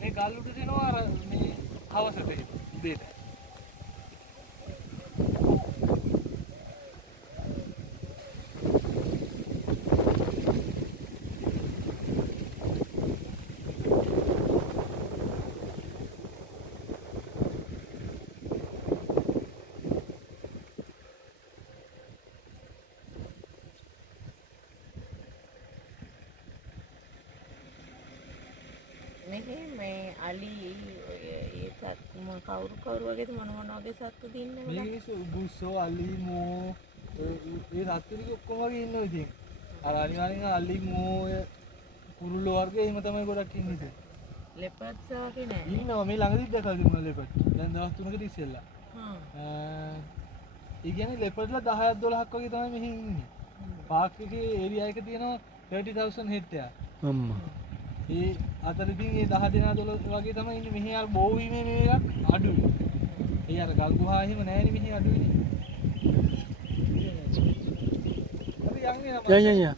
මේ ගල් උඩ දෙනවා අර මේ හවසට දෙයට. මේ අලි ඒ සත්තු කවුරු වගේද මොන වගේ සත්තු දින්නේ මේ බුස්සෝ අලි මෝ ඒ සත්තු ටික ඔක්කොම වගේ ඉන්නවා ඉතින්. අර අනිවාර්යෙන් අලි මෝ කුරුල්ලෝ වර්ගය එහෙම තමයි ගොඩක් ඉන්නේ ඉතින්. ලෙපර්ඩ්ස් වගේ නෑ. ඉන්නවා මේ ළඟදිත් දැකලා තිබුණා ලෙපර්ඩ්. දැන් දවස් 3කට ඉස්සෙල්ලා. ඒ කියන්නේ ලෙපර්ඩ්ලා 10ක් 12ක් වගේ තමයි මෙහි ඉන්නේ. පාක් එකේ ඒරියා එක තියෙනවා 30000 හෙක්ටර්. අම්මා. ඒ අතර ඉතින් ඒ 10 දෙනා 12 වගේ තමයි ඉන්නේ. මෙහි අර බෝ වීමේ මේකක් අඩුයි. ඒ අර ගල් ගුහා එහෙම නැහැනේ මෙහි අඩුයිනේ. අපි යන්නේ නැහැ.